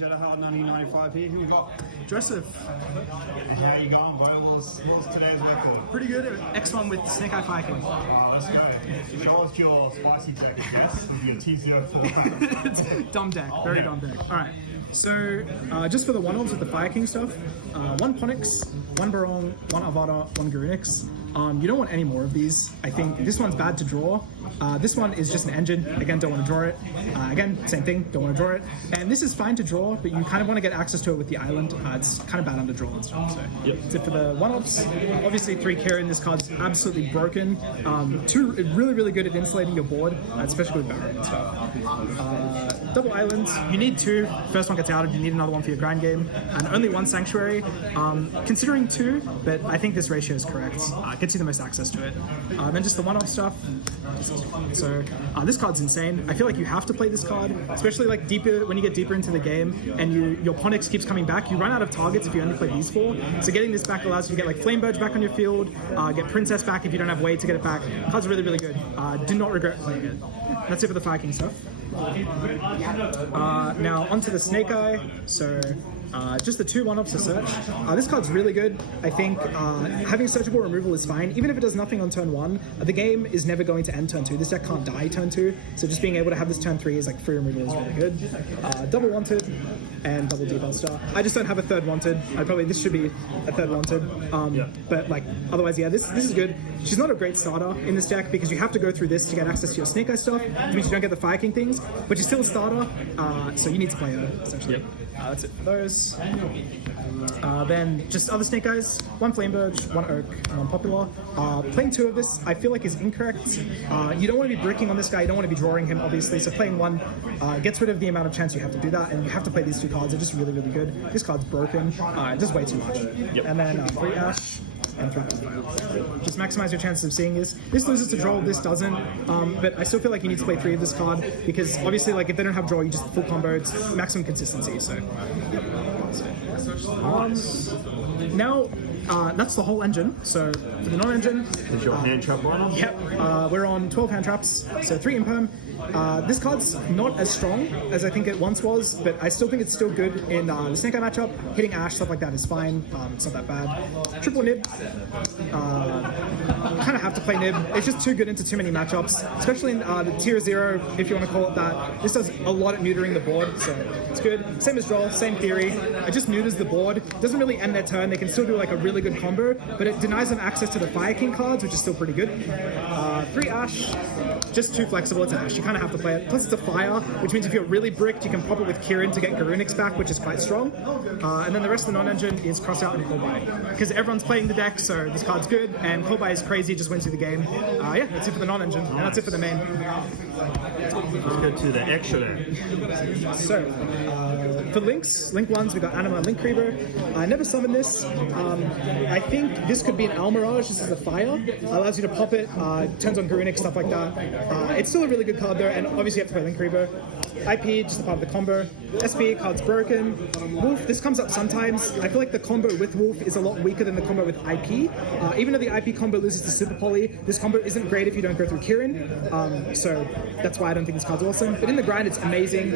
Jetta Hard 1995 here. Who we got? Joseph. How you going, boy? What's today's record? Pretty good. X1 with Snake Eye Fire King. Let's go. Show us your spicy jacket, yes? With your T04. Dumb deck. Very dumb deck. Alright. So, just for the one-offs with the Fire King stuff, one Ponix, one Barong, one Avada, one Garunix. You don't want any more of these. I think this one's bad to draw. This one is just an engine. Again, don't want to draw it. Again, same thing, don't want to draw it. And this is fine to draw, but you kind of want to get access to it with the island. It's kind of bad under draw and stuff. So, Except for the one-offs, obviously 3 Kieran, this card's absolutely broken. 2 really good at insulating your board, especially with Baron and stuff. Double islands, you need 2. First one gets outed, you need another one for your grind game. And only 1 Sanctuary. Considering 2, but I think this ratio is correct. Gets you the most access to it. Then just the one-off stuff. So this card's insane. I feel like you have to play this card, especially like deeper when you get deeper into the game and your Ponix keeps coming back. You run out of targets if you only play these 4. So getting this back allows you to get like Flamebird back on your field, get Princess back if you don't have way to get it back. The card's really good. Do not regret playing it. That's it for the Fire King stuff. Now onto the Snake Eye. So just the 2 one-offs to search. This card's really good. I think having searchable removal is fine. Even if it does nothing on turn 1, the game is never going to end turn 2. This deck can't die turn 2, so just being able to have this turn 3 is like free removal is really good. Double Wanted and double Debuff Star. I just don't have a 3rd Wanted. This should be a 3rd Wanted. But like otherwise, yeah, this is good. She's not a great starter in this deck because you have to go through this to get access to your Snake Eye stuff, which means you don't get the Fire King things, but she's still a starter, so you need to play her, essentially. That's it for those. Then just other Snake Eyes, 1 Flamebird, 1 Oak, and 1 Popular. Playing 2 of this I feel like is incorrect. You don't want to be bricking on this guy, you don't want to be drawing him obviously, so playing 1 gets rid of the amount of chance you have to do that, and you have to play these 2 cards. They're just really good. This card's broken, it does way too much. And then 3 Ash and 3 Bonfire. Just maximize your chances of seeing this. This loses to draw, this doesn't, but I still feel like you need to play 3 of this card because obviously like if they don't have draw, you just full combo, it's maximum consistency, so now that's the whole engine. So for the non-engine, is your hand trap on? Yep, we're on 12 hand traps, so 3 Imperm. This card's not as strong as I think it once was, but I still think it's still good in the Snake Eye matchup. Hitting Ash, stuff like that is fine. It's not that bad. Triple Nib. Kind of have to play Nib. It's just too good into too many matchups, especially in the tier 0, if you want to call it that. This does a lot at neutering the board, so it's good. Same as Droll, same theory. It just neuters the board. It doesn't really end their turn. They can still do like a really good combo, but it denies them access to the Fire King cards, which is still pretty good. 3 Ash, just too flexible. It's Ash. You kind of have to play it. Plus it's a fire, which means if you're really bricked, you can pop it with Kieran to get Garunix back, which is quite strong. And then the rest of the non-engine is Crossout and Kolbai. Because everyone's playing the deck, so this card's good, and Kolbai is crazy, just wins through the game. Yeah, that's it for the non-engine, and that's it for the main. Let's go to the extra then. So, for links, link 1s, we got Anima and Link Creeper. I never summoned this. I think this could be an Almirage. This is a fire. Allows you to pop it, turns on Garunix, stuff like that. It's still a really good card though, and obviously you have to play Link Creeper. IP, just a part of the combo. SP, card's broken. Wolf, this comes up sometimes. I feel like the combo with Wolf is a lot weaker than the combo with IP. Even though the IP combo loses to Super Poly, this combo isn't great if you don't go through Kieran. So that's why I don't think this card's awesome. But in the grind, it's amazing.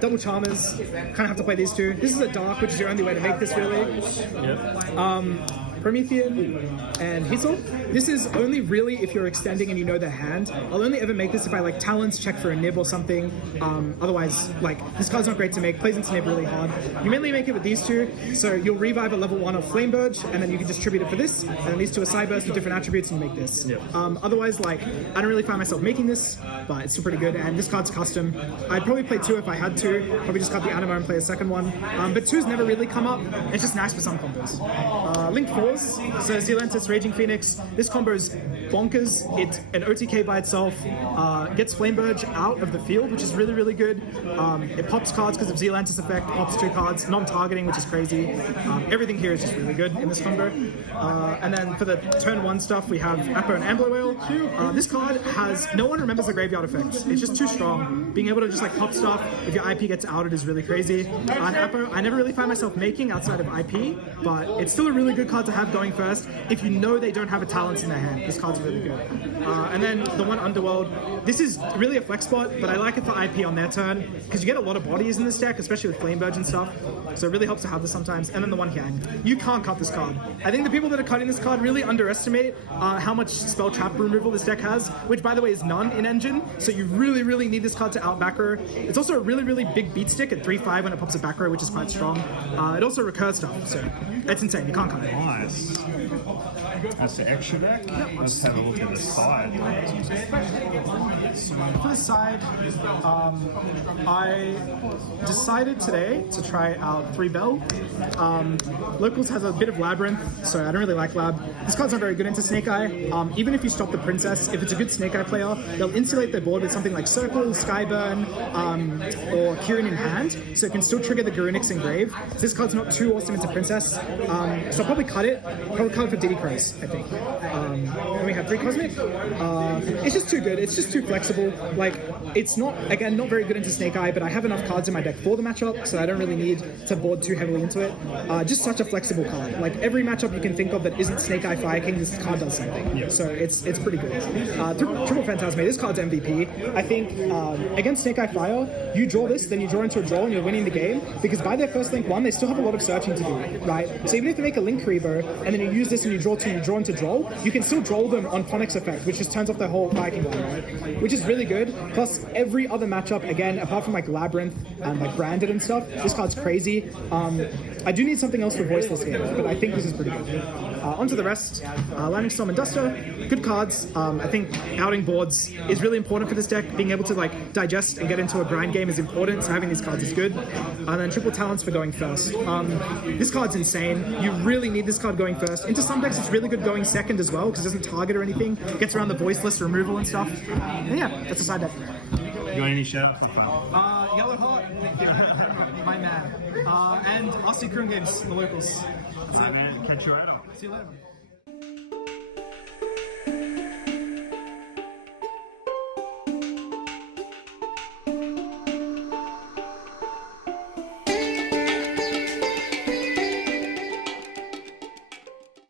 Double Charmers, kind of have to play these 2. This is a Dark, which is your only way to make this really. Promethean and Hizzle. This is only really if you're extending and you know their hand. I'll only ever make this if I like talents, check for a nib or something. Otherwise, like, this card's not great to make, plays into nib really hard. You mainly make it with these 2, so you'll revive a level 1 of Flamebird, and then you can distribute it for this, and then these 2 are Cyburst with different attributes and you make this. Otherwise, like, I don't really find myself making this, but it's still pretty good, and this card's custom. I'd probably play 2 if I had to, probably just cut the Anima and play a 2nd one, but 2's never really come up. It's just nice for some combos. Link 4s, so Zealantis, Raging Phoenix, this combo is bonkers. It's an OTK by itself, gets Flamebird out of the field, which is really good. It pops cards because of Zealantis effect, pops 2 cards, non-targeting, which is crazy. Everything here is just really good in this combo. And then for the turn 1 stuff, we have Apo and Ambler Whale. This card has, no one remembers the graveyard effects. It's just too strong. Being able to just like pop stuff if your IP gets outed is really crazy. And Apo, I never really find myself making outside of IP, but it's still a really good card to have going first if you know they don't have a talent in their hand. This card's card's really good. And then the one Underworld, this is really a flex spot, but I like it for IP on their turn, because you get a lot of bodies in this deck, especially with Flame Verge and stuff, so it really helps to have this sometimes. And then the one Hyang. You can't cut this card. I think the people that are cutting this card really underestimate how much spell trap removal this deck has, which by the way is none in Engine, so you really need this card to out back row. It's also a really big beat stick at 3/5 when it pops a back row, which is quite strong. It also recurs stuff, so it's insane. You can't cut it. Nice. That's the extra deck. Let's have a look at the side. So for the side, I decided today to try out 3 Bell. Locals has a bit of Labyrinth, so I don't really like Lab. This card's not very good into Snake Eye. Even if you stop the Princess, if it's a good Snake Eye player, they'll insulate their board with something like Circle, Skyburn, or Kirin in hand, so it can still trigger the Garunix in Grave. So this card's not too awesome into Princess, so I'll probably cut it. Probably cut it for Diddy Crows, I think. And we have 3 Cosmic. It's just too good. It's just too flexible. Like, it's not, again, not very good into Snake Eye, but I have enough cards in my deck for the matchup, so I don't really need to board too heavily into it. Just such a flexible card. Like, every matchup you can think of that isn't Snake Eye Fire King, this card does something. Yeah. So it's pretty good. Triple Phantasme, this card's MVP. I think against Snake Eye Fire, you draw this, then you draw into a draw and you're winning the game, because by their first Link 1, they still have a lot of searching to do, right? So even if they make a Link Reaver, and then you use this and you draw 2 and you draw into draw, you can still draw them on Phonics effect, which just turns off their whole Fire King line, right? Which is really good. Plus, every other matchup, again, apart from like Labyrinth and like Branded and stuff, this card's crazy. I do need something else for Voiceless here, but I think this is pretty good. Onto the rest. Lightning Storm and Duster, good cards. I think outing boards is really important for this deck. Being able to like digest and get into a grind game is important, so having these cards is good. And then Triple Talents for going first. This card's insane. You really need this card going first. Into some decks, it's really good going second as well, because it doesn't target or anything. It gets around the Voiceless removal and stuff. And yeah, that's a side deck. You got any shout out for fun? Yellow Heart, my man. And RC Croon Games, the locals. Catch you around. See you later.